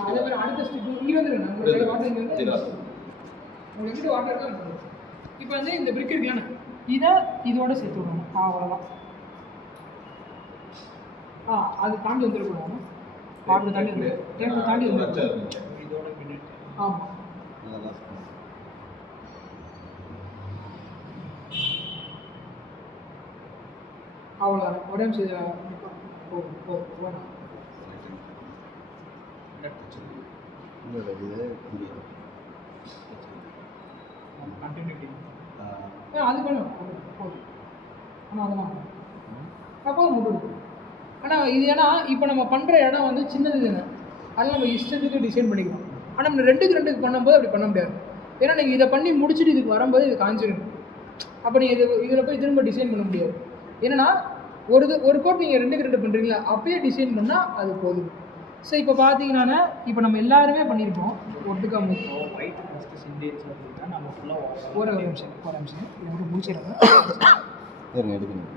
அதே மாதிரி அடுத்த ஸ்டெப் இங்கே வந்துருங்க உங்களுக்கு வாட்டர் இங்கே வந்து உங்களுக்கு வாட்டர் தான் இருக்குது. இப்போ வந்து இந்த பிரிக் இருக்குல்ல இதை இதோட சேர்த்து விடணும். அவ்வளோதான். அது தாண்டி வந்துடக்கூடாது. வாட்டர் தாண்டி வந்து டேபிள் தாண்டி வந்து இதோட மினிட். ஆமாம் அவ்வளோதான். ஒரே நிமிஷம் வேணாம் அது வேணும் போதும். ஆனால் அதெல்லாம் அப்போ முடியும். ஆனால் இது ஏன்னா இப்போ நம்ம பண்ணுற இடம் வந்து சின்னது தானே, அதெல்லாம் நம்ம இஷ்டத்துக்கு டிசைன் பண்ணிக்கிறோம். ஆனால் நம்ம 2க்கு பண்ணும்போது அப்படி பண்ண முடியாது. ஏன்னா நீங்கள் இதை பண்ணி முடிச்சுட்டு இதுக்கு வரும்போது இது காஞ்சிடும். அப்போ நீங்கள் இதில் போய் திரும்ப டிசைன் பண்ண முடியாது. என்னென்னா ஒரு கோட் நீங்கள் 2க்கு பண்ணுறீங்களா அப்பயே டிசைன் பண்ணால் அது போதும். ஸோ இப்போ பார்த்தீங்கன்னா இப்போ நம்ம எல்லாருமே பண்ணியிருக்கோம். ஒட்டுக்கா ஒயிட் ஃபஸ்ட்டு சிண்டேஜ் தான் நம்ம ஃபுல்லாக ஒரு நிமிஷம் இதை மட்டும் முடிச்சிடுறோம். எடுக்கணும்.